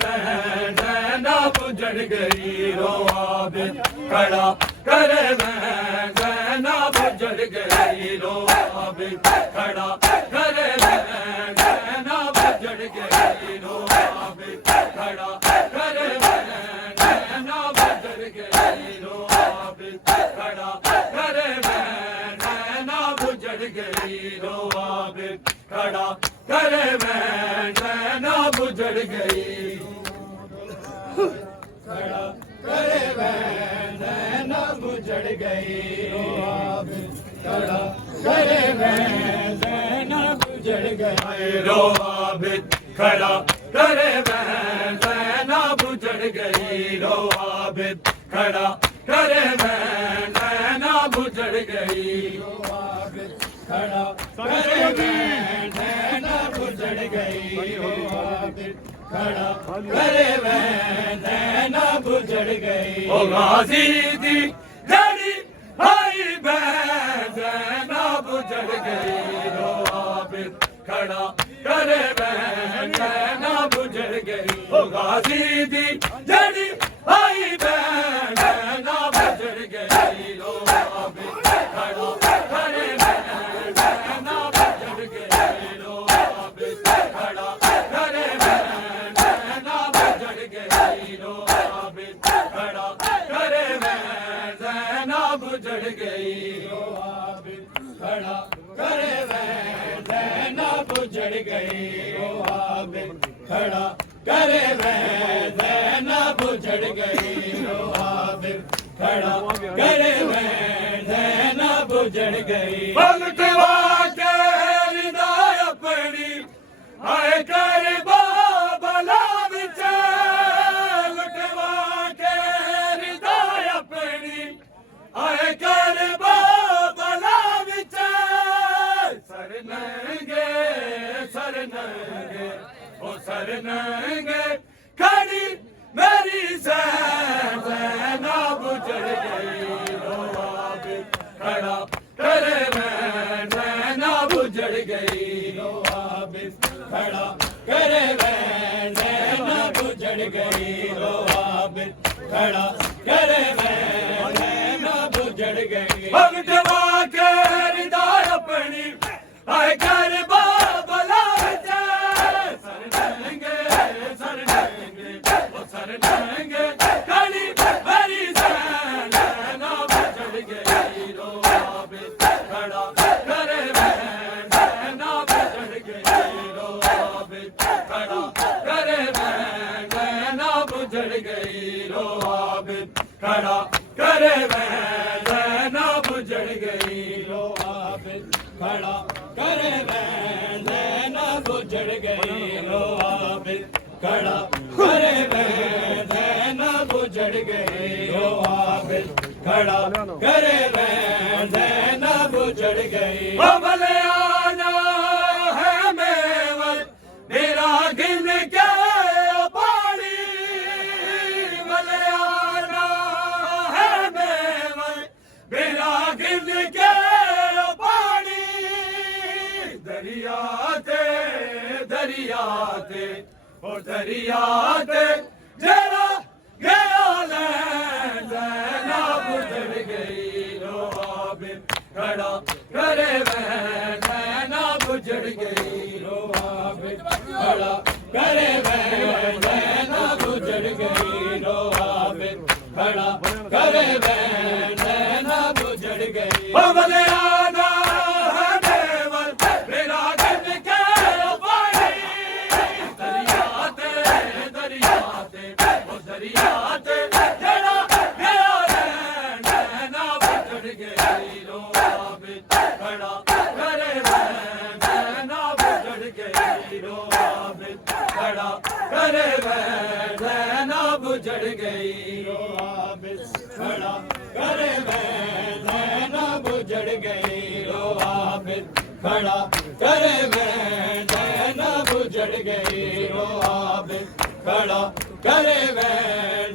नैना बुझड़ गई रोआबे खड़ा करे नैना बुझड़ गई रोआबे खड़ा करे नैना बुझड़ गई रोआबे खड़ा करे नैना बुझड़ गई रोआबे खड़ा करे नैना बुझड़ गई रोआबे खड़ा करे नैना बुझड़ गई खड़ा करे नैना बुझड़ गई खड़ा करे नैना बुझड़ गई रोआबे खड़ा करे नैना बुझड़ गई रोआबे खड़ा करे नैना बुझड़ गई रोआबे खड़ा करे नैना बुझड़ गई रोआबे खड़ा करे नैना बुझड़ गई ओ गाजी दी जड़ी भाई नैना बुझड़ गई रोआबे खड़ा करे नैना बुझड़ गई ओ गाजी दी जड़ी भाई नैना बुझड़ गई रोआबे खड़ा करे नैना बुझड़ गई रोआबे खड़ा करे नैना बुझड़ गई रोआबे खड़ा करे नैना बुझड़ गई रोआबे खड़ा करे नैना बुझड़ गई रोआबे खड़ा करे नैना बुझड़ गई रोआबे खड़ा करे नैना बुझड़ गई भगतवा के हृदय अपनी आए कर बाबला विच लुटवा के हृदय अपनी आए कर बाबला विच सरनंगे सरनंगे ओ सरनंगे खड़ी मेरी नैना बुझड़ गई रोआबे खड़ा करे नैना बुझड़ गई रोआबे खड़ा करे नैना बुझड़ गई रोआबे खड़ा करे नैना बुझड़ गई भगतवा के हृदय अपनी आए कर बाबला विच सरनंगे सरनंगे ओ सरनंगे खड़ी मेरी नैना बुझड़ गई रोआबे खड़ा करे नैना बुझड़ गई रोआबे खड़ा करे नैना बुझड़ गई रोआबे खड़ा करे नैना बुझड़ गई रोआबे खड़ा करे नैना बुझड़ गई रोआबे खड़ा करे नैना बुझड़ गई रोआबे खड़ा करे नैना बुझड़ गई ओ भले आना है मेवल मेरा गिन के पानी भले आना है मेवल मेरा गिन के पानी दरियाते दरियाते ओ दरियाते जरा गया नैना बुझड़ गई रोआबे खड़ा करे नैना बुझड़ गई रोआबे खड़ा करे नैना बुझड़ गई रोआबे खड़ा करे नैना बुझड़ गई ओ भले आना है मेवल मेरा गिन के पानी दरियाते दरियाते ओ दरियाते जड़ा गया नैना बुझड़ गई रोआबे खड़ा करे नैना बुझड़ गई रोआबे खड़ा करे नैना बुझड़ गई रोआबे खड़ा करे नैना बुझड़ गई रोआबे खड़ा करे नैना बुझड़ गई रोआबे खड़ा करे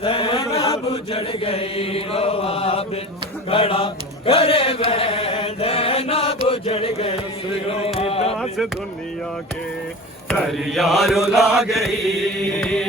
नैना बुझड़ गई रोआबे खड़ा करे नैना बुझड़ गई दास दुनिया के दरिया रुला गई